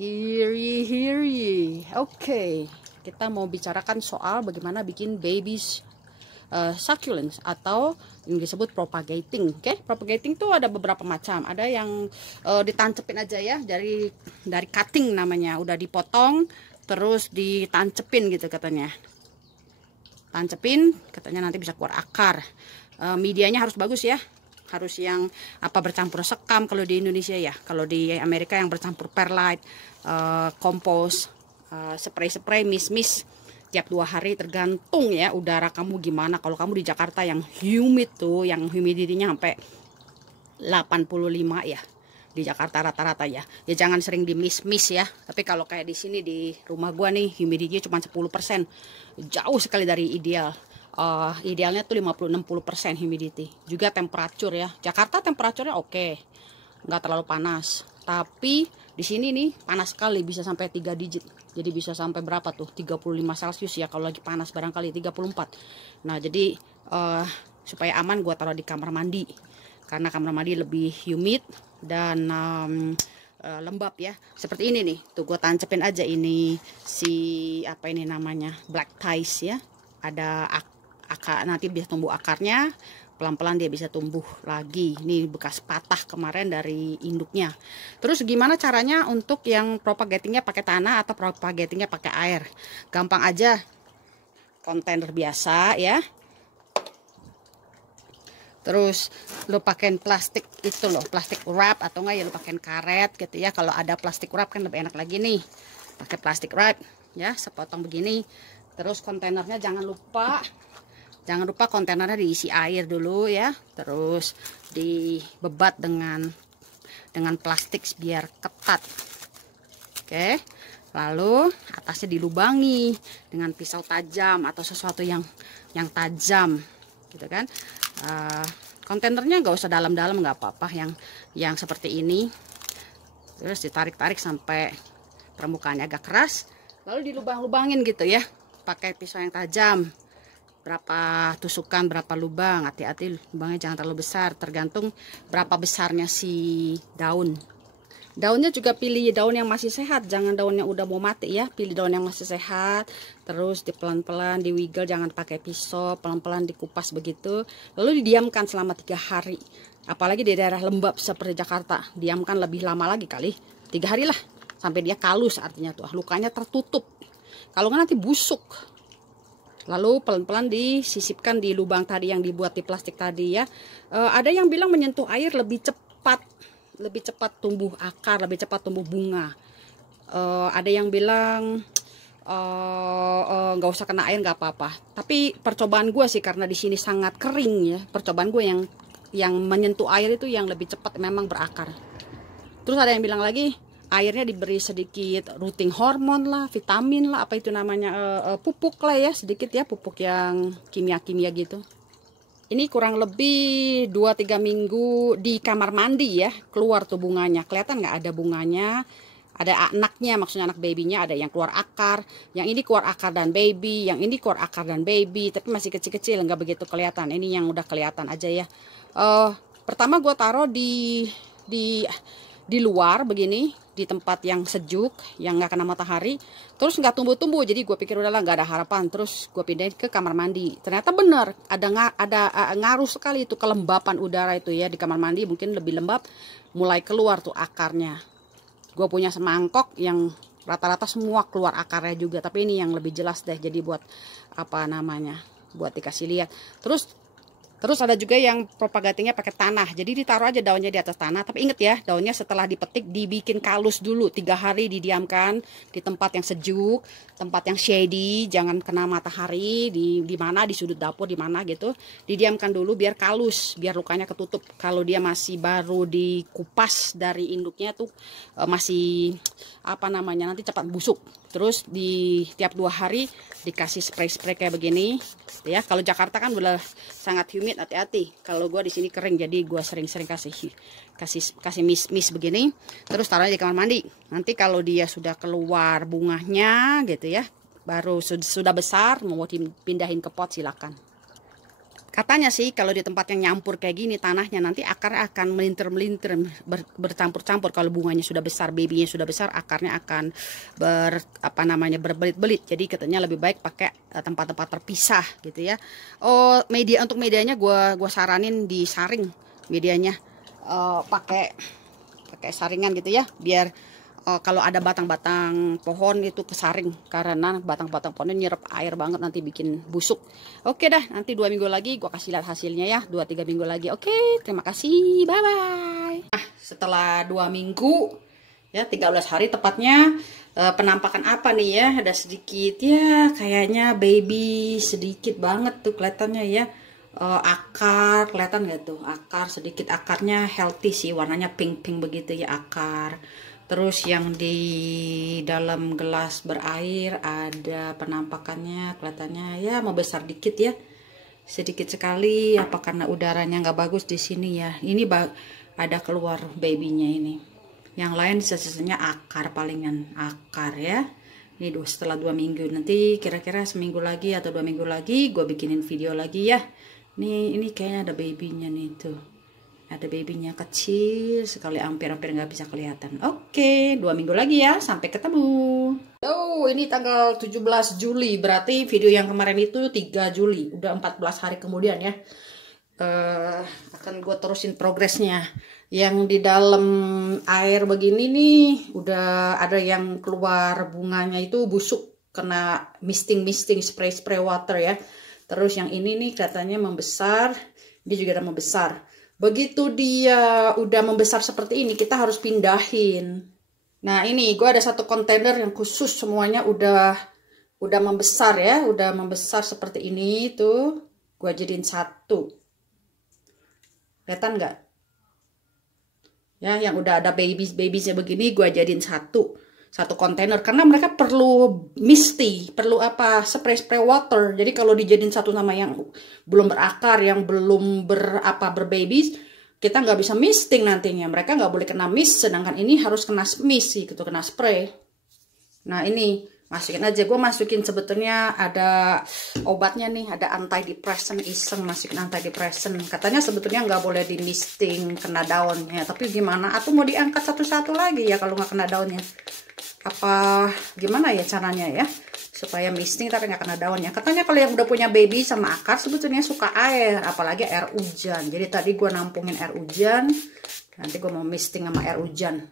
Hear ye. Oke, kita mau bicarakan soal bagaimana bikin babies succulents atau yang disebut propagating. Oke, propagating tuh ada beberapa macam. Ada yang ditancepin aja ya, dari cutting namanya, udah dipotong terus ditancepin gitu katanya. Tancepin katanya nanti bisa keluar akar. Medianya harus bagus ya. Harus yang bercampur sekam kalau di Indonesia ya. Kalau di Amerika yang bercampur perlite, kompos, spray mist tiap 2 hari, tergantung ya udara kamu gimana. Kalau kamu di Jakarta yang humid tuh, yang humidity-nya sampai 85 ya. Di Jakarta rata-rata ya. Ya jangan sering di mist ya. Tapi kalau kayak di sini di rumah gua nih humidity cuma 10%. Jauh sekali dari ideal. Idealnya tuh 50-60% humidity. Juga temperatur ya. Jakarta temperaturnya oke, nggak terlalu panas. Tapi di sini nih panas sekali, bisa sampai 3 digit. Jadi bisa sampai berapa tuh? 35 Celcius ya kalau lagi panas, barangkali 34. Nah, jadi supaya aman gua taruh di kamar mandi. Karena kamar mandi lebih humid dan lembab ya. Seperti ini nih. Tuh gua tancepin aja ini apa ini namanya? Black ties ya. Ada akar, nanti bisa tumbuh akarnya, pelan-pelan dia bisa tumbuh lagi. Ini bekas patah kemarin dari induknya. Terus gimana caranya untuk yang propagatingnya pakai tanah atau propagatingnya pakai air? Gampang aja, kontainer biasa ya. Terus lo pakai plastik itu loh, plastik wrap, atau enggak ya lo pakai karet gitu ya. Kalau ada plastik wrap kan lebih enak lagi nih, pakai plastik wrap ya, sepotong begini. Terus kontainernya jangan lupa kontainernya diisi air dulu ya. Terus dibebat dengan plastik biar ketat. Oke. Lalu atasnya dilubangi dengan pisau tajam atau sesuatu yang tajam gitu kan. Kontainernya nggak usah dalam-dalam, nggak apa-apa, yang seperti ini. Terus ditarik-tarik sampai permukaannya agak keras, lalu dilubang-lubangin gitu ya, pakai pisau yang tajam. Berapa tusukan, berapa lubang, hati-hati lubangnya jangan terlalu besar, tergantung berapa besarnya si daun. Daunnya juga pilih daun yang masih sehat, jangan daun yang udah mau mati ya. Pilih daun yang masih sehat. Terus pelan-pelan diwiggle, jangan pakai pisau, pelan-pelan dikupas begitu. Lalu didiamkan selama 3 hari. Apalagi di daerah lembab seperti Jakarta, diamkan lebih lama lagi kali, 3 hari lah, sampai dia kalus, artinya tuh lukanya tertutup. Kalau nggak nanti busuk. Lalu pelan-pelan disisipkan di lubang tadi yang dibuat di plastik tadi ya. Ada yang bilang menyentuh air lebih cepat tumbuh akar, lebih cepat tumbuh bunga. Ada yang bilang nggak usah kena air, nggak apa-apa. Tapi percobaan gue sih, karena di sini sangat kering ya, percobaan gue yang menyentuh air itu yang lebih cepat memang berakar. Terus ada yang bilang lagi airnya diberi sedikit rooting hormon lah, vitamin lah, apa itu namanya, pupuk lah ya, sedikit ya, pupuk yang kimia-kimia gitu. Ini kurang lebih 2-3 minggu di kamar mandi ya, keluar tuh bunganya. Kelihatan nggak ada bunganya? Ada anaknya, maksudnya anak babynya, ada yang keluar akar. Yang ini keluar akar dan baby, yang ini keluar akar dan baby, tapi masih kecil-kecil, nggak begitu kelihatan. Ini yang udah kelihatan aja ya. Pertama gue taruh di luar begini, di tempat yang sejuk, yang nggak kena matahari. Terus nggak tumbuh-tumbuh, jadi gue pikir udahlah nggak ada harapan. Terus gue pindahin ke kamar mandi. Ternyata benar, ada ngaruh sekali itu kelembapan udara itu ya di kamar mandi, mungkin lebih lembab, mulai keluar tuh akarnya. Gue punya semangkok yang rata-rata semua keluar akarnya juga, tapi ini yang lebih jelas deh, jadi buat apa namanya, buat dikasih lihat. Terus ada juga yang propagatingnya pakai tanah. Jadi ditaruh aja daunnya di atas tanah. Tapi inget ya, daunnya setelah dipetik dibikin kalus dulu. 3 hari didiamkan di tempat yang sejuk, tempat yang shady, jangan kena matahari, di mana, di sudut dapur, di mana gitu. Didiamkan dulu biar kalus, biar lukanya ketutup. Kalau dia masih baru dikupas dari induknya tuh masih apa namanya, nanti cepat busuk. Terus di tiap 2 hari dikasih spray kayak begini ya. Kalau Jakarta kan udah sangat humid, hati-hati. Kalau gue di sini kering, jadi gue sering-sering kasih mist begini. Terus taruhnya di kamar mandi. Nanti kalau dia sudah keluar bunganya gitu ya, baru sudah besar, mau dipindahin ke pot, silakan. Katanya sih kalau di tempat yang nyampur kayak gini tanahnya nanti akar akan melintir-melintir bercampur-campur. Kalau bunganya sudah besar, babynya sudah besar, akarnya akan berbelit-belit. Jadi katanya lebih baik pakai tempat-tempat terpisah gitu ya. Oh, untuk medianya gua saranin disaring medianya. Pakai saringan gitu ya, biar kalau ada batang-batang pohon itu kesaring, karena batang-batang pohonnya nyerap air banget, nanti bikin busuk. Oke dah, nanti 2 minggu lagi gua kasih lihat hasilnya ya, 2-3 minggu lagi. Oke, terima kasih, bye bye. Nah, setelah 2 minggu ya, 13 hari tepatnya, penampakan apa nih ya, ada sedikit ya, kayaknya baby sedikit banget tuh kelihatannya ya. Akar kelihatan nggak tuh, akar sedikit, akarnya healthy sih, warnanya pink-pink begitu ya akar. Terus yang di dalam gelas berair ada penampakannya, kelihatannya ya mau besar dikit ya, sedikit sekali. Apa karena udaranya nggak bagus di sini ya? Ini ada keluar babynya ini. Yang lain sisanya akar, palingan akar ya. Ini setelah 2 minggu, nanti kira-kira seminggu lagi atau 2 minggu lagi gue bikinin video lagi ya. Ini kayaknya ada babynya nih tuh. Ada babynya kecil sekali, hampir-hampir nggak bisa kelihatan. Oke, 2 minggu lagi ya. Sampai ketemu. Oh, ini tanggal 17 Juli. Berarti video yang kemarin itu 3 Juli. Udah 14 hari kemudian ya. Akan gue terusin progresnya. Yang di dalam air begini nih, udah ada yang keluar bunganya itu busuk. Kena misting, spray water ya. Terus yang ini nih kelihatannya membesar. Dia juga ada membesar. Begitu dia udah membesar seperti ini, kita harus pindahin. Nah ini gue ada satu kontainer yang khusus, semuanya udah membesar ya, udah membesar seperti ini tuh. Gue jadiin satu. Kelihatan nggak? Ya, yang udah ada babiesnya begini, gue jadiin satu kontainer, karena mereka perlu misty, perlu spray water. Jadi kalau dijadiin satu sama yang belum berakar, yang belum berbabies, kita nggak bisa misting nantinya. Mereka nggak boleh kena mist, sedangkan ini harus kena mist gitu, kena spray. Nah ini masukin aja, gue masukin sebetulnya ada obatnya nih, ada antidepressant, iseng masukin antidepressant. Katanya sebetulnya nggak boleh di misting kena daunnya, tapi gimana? Atau mau diangkat satu-satu lagi ya kalau nggak kena daunnya? Apa gimana ya caranya ya supaya misting tapi nggak kena daunnya? Katanya kalau yang udah punya baby sama akar sebetulnya suka air, apalagi air hujan. Jadi tadi gue nampungin air hujan, nanti gue mau misting sama air hujan.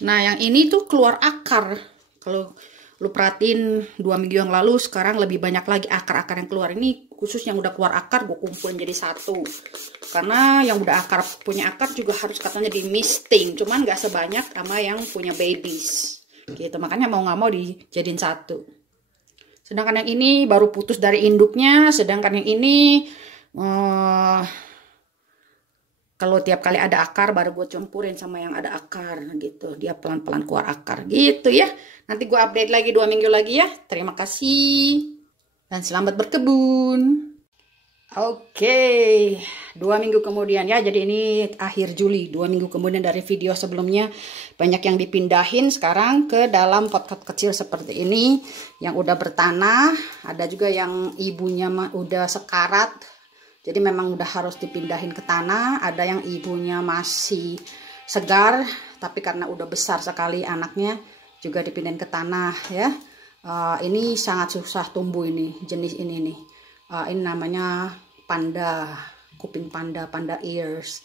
Nah yang ini tuh keluar akar. Kalau lu perhatiin 2 minggu yang lalu, sekarang lebih banyak lagi akar-akar yang keluar. Ini khusus yang udah keluar akar gue kumpulin jadi satu, karena yang udah punya akar juga harus katanya di misting, cuman nggak sebanyak sama yang punya babies gitu, makanya mau nggak mau dijadiin satu. Sedangkan yang ini baru putus dari induknya, sedangkan yang ini kalau tiap kali ada akar baru gue campurin sama yang ada akar gitu, dia pelan-pelan keluar akar gitu ya. Nanti gue update lagi 2 minggu lagi ya. Terima kasih dan selamat berkebun. Oke, 2 minggu kemudian ya, jadi ini akhir Juli, 2 minggu kemudian dari video sebelumnya. Banyak yang dipindahin sekarang ke dalam pot-pot kecil seperti ini, yang udah bertanah. Ada juga yang ibunya udah sekarat, jadi memang udah harus dipindahin ke tanah. Ada yang ibunya masih segar, tapi karena udah besar sekali anaknya, juga dipindahin ke tanah ya. Ini sangat susah tumbuh ini, jenis ini nih. Ini namanya panda, kuping panda ears.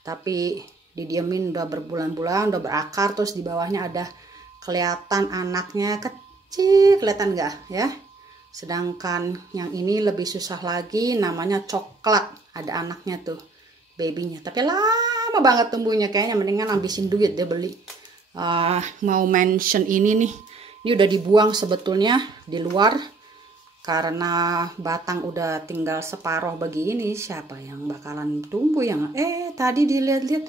Tapi didiemin udah berbulan-bulan, udah berakar, terus di bawahnya ada kelihatan anaknya kecil, kelihatan nggak ya? Sedangkan yang ini lebih susah lagi, namanya coklat, ada anaknya tuh, babynya. Tapi lama banget tumbuhnya, kayaknya mendingan habisin duit deh beli. Mau mention ini nih, ini udah dibuang sebetulnya di luar. Karena batang udah tinggal separuh begini, siapa yang bakalan tumbuh yang? Tadi dilihat-lihat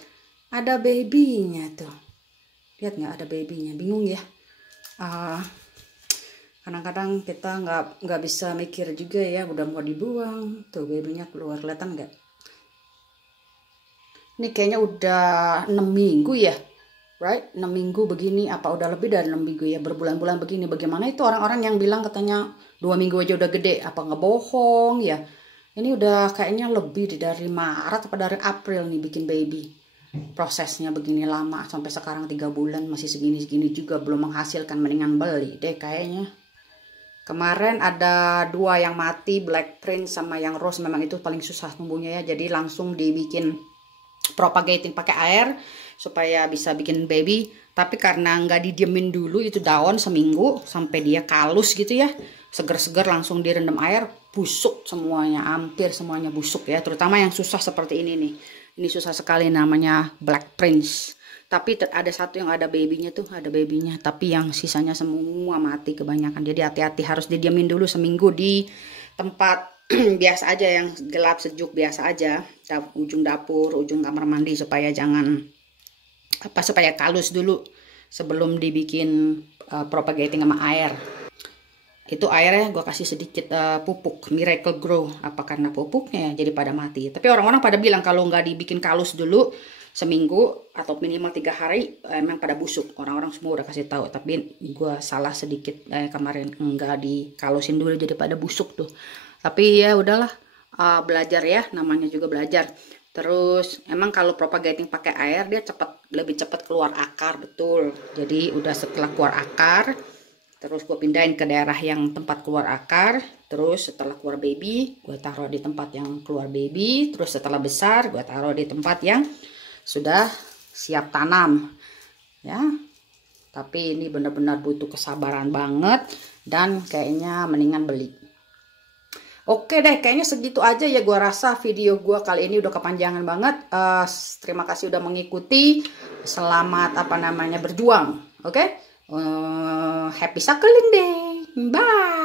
ada babynya tuh. Lihat nggak ada babynya? Bingung ya. Kadang-kadang kita nggak bisa mikir juga ya, udah mau dibuang. Tuh babynya keluar, kelihatan nggak? Ini kayaknya udah 6 minggu ya. Right? 6 minggu begini, apa udah lebih dari 6 minggu ya, berbulan-bulan begini. Bagaimana itu orang-orang yang bilang katanya 2 minggu aja udah gede, apa ngebohong ya? Ini udah kayaknya lebih dari Maret apa dari April nih bikin baby. Prosesnya begini lama sampai sekarang 3 bulan masih segini-segini juga belum menghasilkan, mendingan beli deh kayaknya. Kemarin ada 2 yang mati, Black Prince sama yang Rose, memang itu paling susah tumbuhnya ya. Jadi langsung dibikin propagating pakai air supaya bisa bikin baby. Tapi karena nggak didiemin dulu itu daun seminggu sampai dia kalus gitu ya, seger-seger langsung direndam air, busuk semuanya, hampir semuanya busuk ya. Terutama yang susah seperti ini nih. Ini susah sekali, namanya Black Prince. Tapi ada satu yang ada babynya tuh, ada babynya. Tapi yang sisanya semua mati kebanyakan. Jadi hati-hati, harus didiamin dulu seminggu di tempat biasa aja yang gelap sejuk biasa aja. Ujung dapur, ujung kamar mandi supaya jangan supaya kalus dulu sebelum dibikin propagating sama air. Itu airnya gue kasih sedikit pupuk Miracle Grow. Apa karena pupuknya jadi pada mati. Tapi orang-orang pada bilang kalau nggak dibikin kalus dulu seminggu atau minimal 3 hari emang pada busuk. Orang-orang semua udah kasih tahu. Tapi gue salah sedikit kemarin, nggak dikalusin dulu jadi pada busuk tuh. Tapi ya udahlah, belajar ya, namanya juga belajar. Terus emang kalau propagating pakai air dia lebih cepat keluar akar, betul. Jadi udah setelah keluar akar, terus gue pindahin ke daerah yang tempat keluar akar. Terus setelah keluar baby, gue taruh di tempat yang keluar baby. Terus setelah besar, gue taruh di tempat yang sudah siap tanam. Ya, tapi ini benar-benar butuh kesabaran banget dan kayaknya mendingan beli. Oke deh, kayaknya segitu aja ya gua rasa video gua kali ini udah kepanjangan banget. Terima kasih udah mengikuti. Selamat berjuang. Oke? Happy suckling day. Bye.